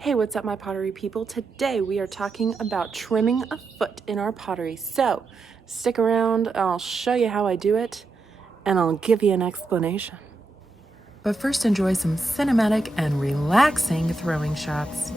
Hey, what's up my pottery people? Today we are talking about trimming a foot in our pottery. So stick around, I'll show you how I do it, and I'll give you an explanation. But first enjoy some cinematic and relaxing throwing shots.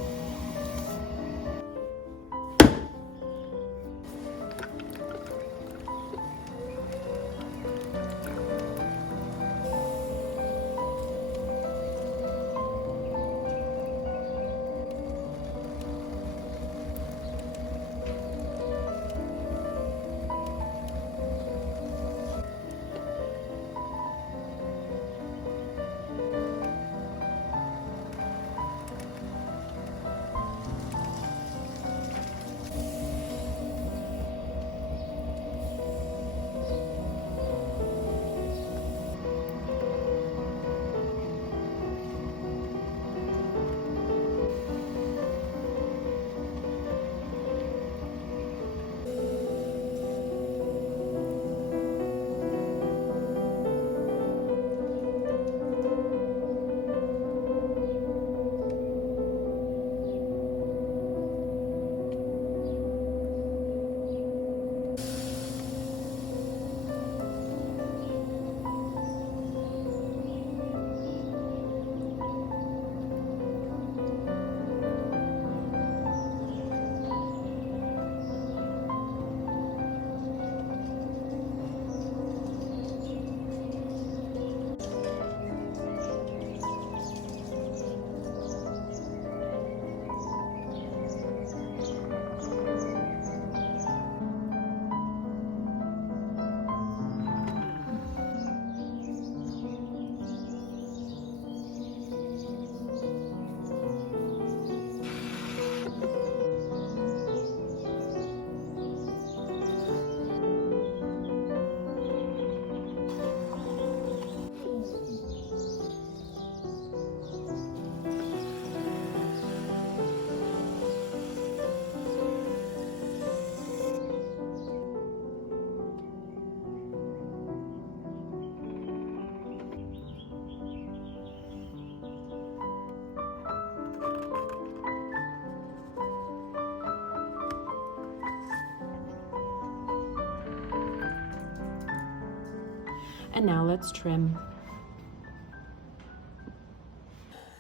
And now let's trim.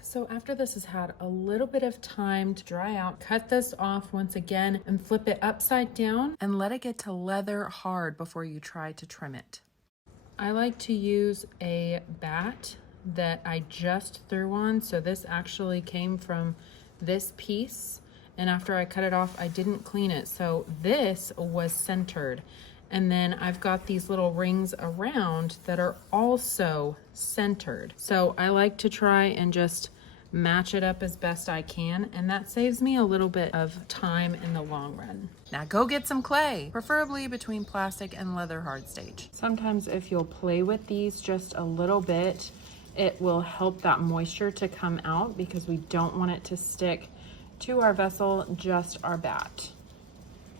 So after this has had a little bit of time to dry out, cut this off once again and flip it upside down and let it get to leather hard before you try to trim it. I like to use a bat that I just threw on. So this actually came from this piece, and after I cut it off, I didn't clean it. So this was centered. And then I've got these little rings around that are also centered. So I like to try and just match it up as best I can, and that saves me a little bit of time in the long run. Now go get some clay, preferably between plastic and leather hard stage. Sometimes if you'll play with these just a little bit, it will help that moisture to come out because we don't want it to stick to our vessel, just our bat.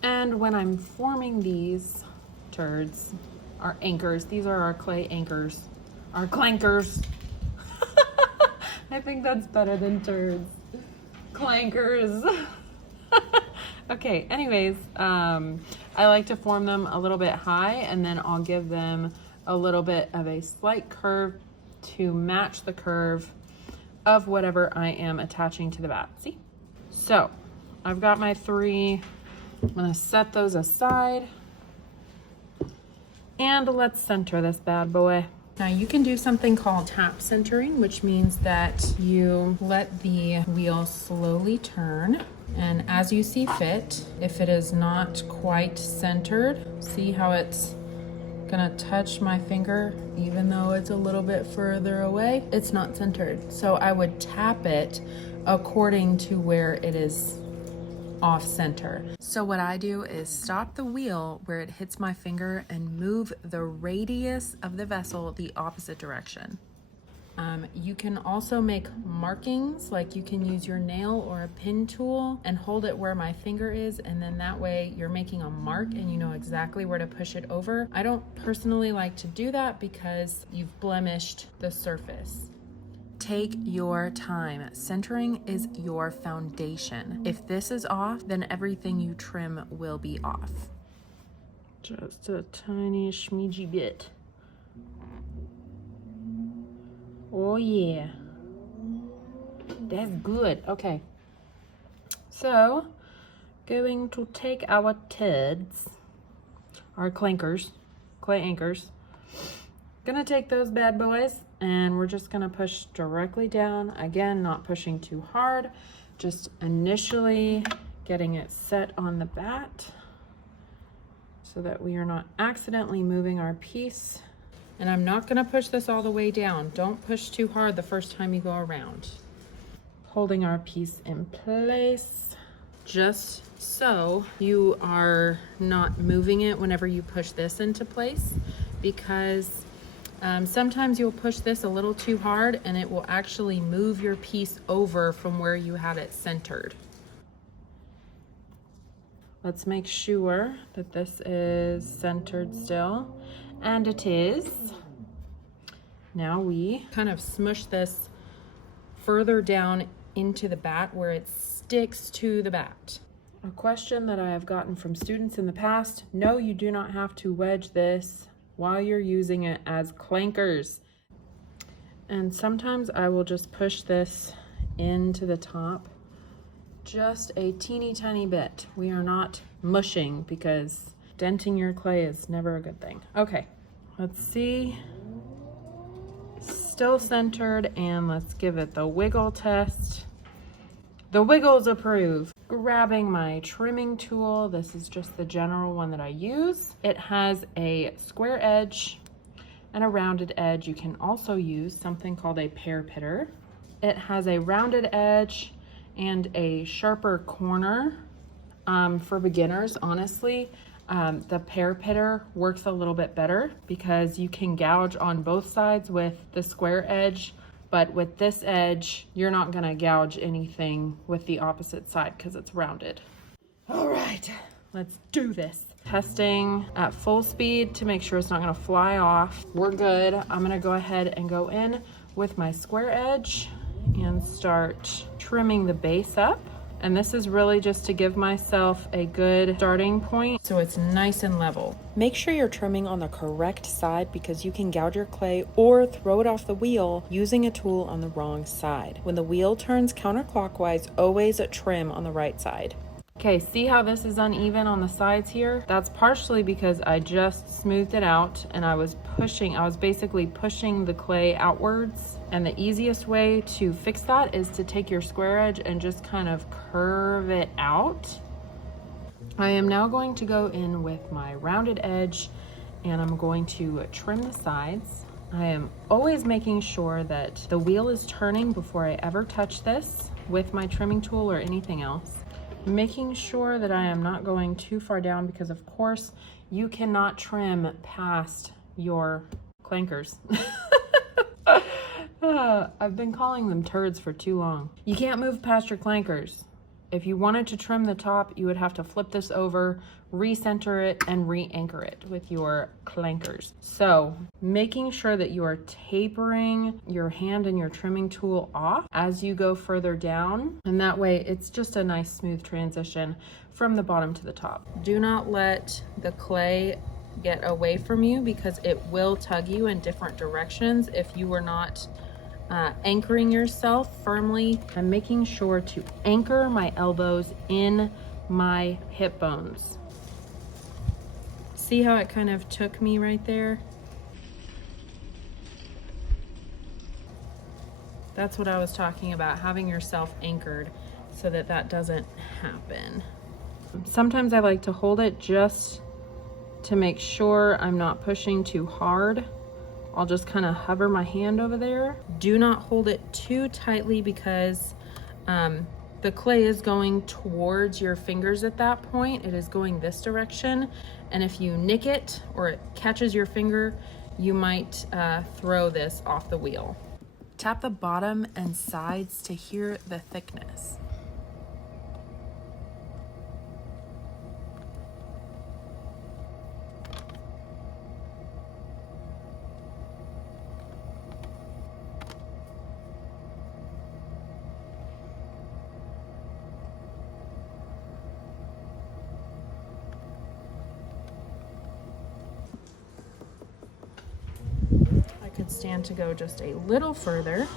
And when I'm forming these turds, our anchors, these are our clay anchors, our clankers. I think that's better than turds. Clankers. Okay, anyways, I like to form them a little bit high, and then I'll give them a little bit of a slight curve to match the curve of whatever I am attaching to the bat. See? So I've got my three. I'm gonna set those aside. And let's center this bad boy. Now you can do something called tap centering, which means that you let the wheel slowly turn, and as you see fit, if it is not quite centered, see how it's gonna touch my finger even though it's a little bit further away, it's not centered. So I would tap it according to where it is off center. So what I do is stop the wheel where it hits my finger and move the radius of the vessel the opposite direction. You can also make markings, like you can use your nail or a pin tool and hold it where my finger is, and then that way you're making a mark and you know exactly where to push it over. I don't personally like to do that because you've blemished the surface. Take your time. Centering is your foundation. If this is off, then everything you trim will be off. Just a tiny schmeegee bit. Oh yeah. That's good. Okay. So, going to take our tuds, our clankers, clay anchors. Gonna take those bad boys and we're just gonna push directly down. Again, not pushing too hard, just initially getting it set on the bat so that we are not accidentally moving our piece. And I'm not gonna push this all the way down. Don't push too hard the first time you go around. Holding our piece in place, just so you are not moving it whenever you push this into place, because sometimes you'll push this a little too hard and it will actually move your piece over from where you had it centered. Let's make sure that this is centered still, and it is. Now we kind of smush this further down into the bat where it sticks to the bat. A question that I have gotten from students in the past: no, you do not have to wedge this while you're using it as clankers. And sometimes I will just push this into the top just a teeny tiny bit. We are not mushing because denting your clay is never a good thing. Okay, let's see. Still centered, and let's give it the wiggle test. The wiggles approve. Grabbing my trimming tool. This is just the general one that I use. It has a square edge and a rounded edge. You can also use something called a pear pitter. It has a rounded edge and a sharper corner. For beginners, honestly, the pear pitter works a little bit better because you can gouge on both sides with the square edge, but with this edge, you're not gonna gouge anything with the opposite side because it's rounded. All right, let's do this. Testing at full speed to make sure it's not gonna fly off. We're good. I'm gonna go ahead and go in with my square edge and start trimming the base up. And this is really just to give myself a good starting point so it's nice and level. Make sure you're trimming on the correct side because you can gouge your clay or throw it off the wheel using a tool on the wrong side. When the wheel turns counterclockwise, always trim on the right side. Okay, see how this is uneven on the sides here? That's partially because I just smoothed it out and I was basically pushing the clay outwards. And the easiest way to fix that is to take your square edge and just kind of curve it out. I am now going to go in with my rounded edge and I'm going to trim the sides. I am always making sure that the wheel is turning before I ever touch this with my trimming tool or anything else. Making sure that I am not going too far down because of course you cannot trim past your clankers. I've been calling them turds for too long. You can't move past your clankers. If you wanted to trim the top, you would have to flip this over, recenter it, and re-anchor it with your clankers. So making sure that you are tapering your hand and your trimming tool off as you go further down. And that way it's just a nice smooth transition from the bottom to the top. Do not let the clay get away from you because it will tug you in different directions if you were not anchoring yourself firmly. I'm making sure to anchor my elbows in my hip bones. See how it kind of took me right there? That's what I was talking about, having yourself anchored so that that doesn't happen. Sometimes I like to hold it just to make sure I'm not pushing too hard. I'll just kind of hover my hand over there. Do not hold it too tightly because the clay is going towards your fingers at that point. It is going this direction. And if you nick it or it catches your finger, you might throw this off the wheel. Tap the bottom and sides to hear the thickness. could stand to go just a little further.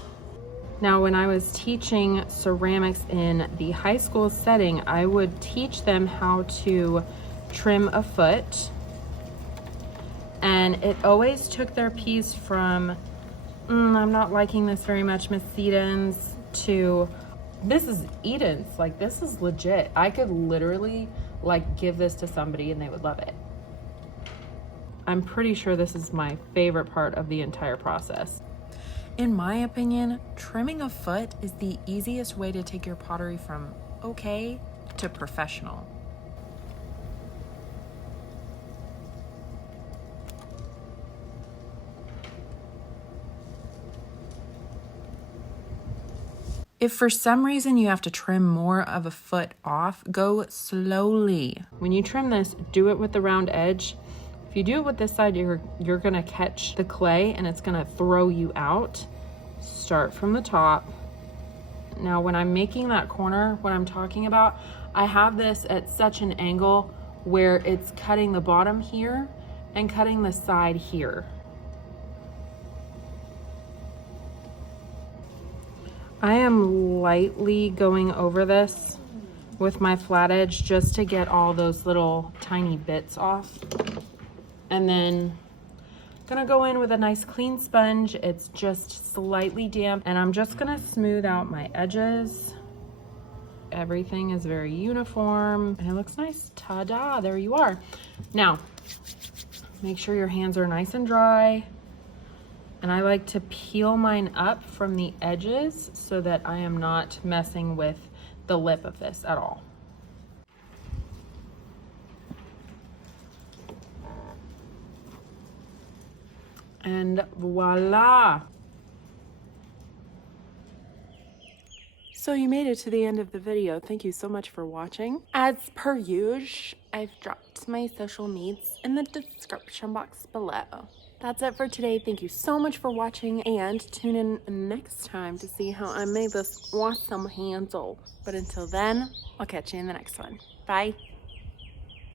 Now, when I was teaching ceramics in the high school setting, I would teach them how to trim a foot. And it always took their piece from, I'm not liking this very much, Miss Edens, to, this is Eden's. Like, this is legit. I could literally, like, give this to somebody and they would love it. I'm pretty sure this is my favorite part of the entire process. In my opinion, trimming a foot is the easiest way to take your pottery from okay to professional. If for some reason you have to trim more of a foot off, go slowly. When you trim this, do it with the round edge. If you do it with this side, you're gonna catch the clay and it's gonna throw you out. Start from the top. Now, when I'm making that corner, what I'm talking about, I have this at such an angle where it's cutting the bottom here and cutting the side here. I am lightly going over this with my flat edge just to get all those little tiny bits off. And then I'm gonna go in with a nice clean sponge. It's just slightly damp, and I'm just gonna smooth out my edges. Everything is very uniform and it looks nice. Ta-da, there you are. Now, make sure your hands are nice and dry. And I like to peel mine up from the edges so that I am not messing with the lip of this at all. And voila! So you made it to the end of the video. Thank you so much for watching. As per usual, I've dropped my social medias in the description box below. That's it for today. Thank you so much for watching, and tune in next time to see how I made this awesome handle. But until then, I'll catch you in the next one. Bye.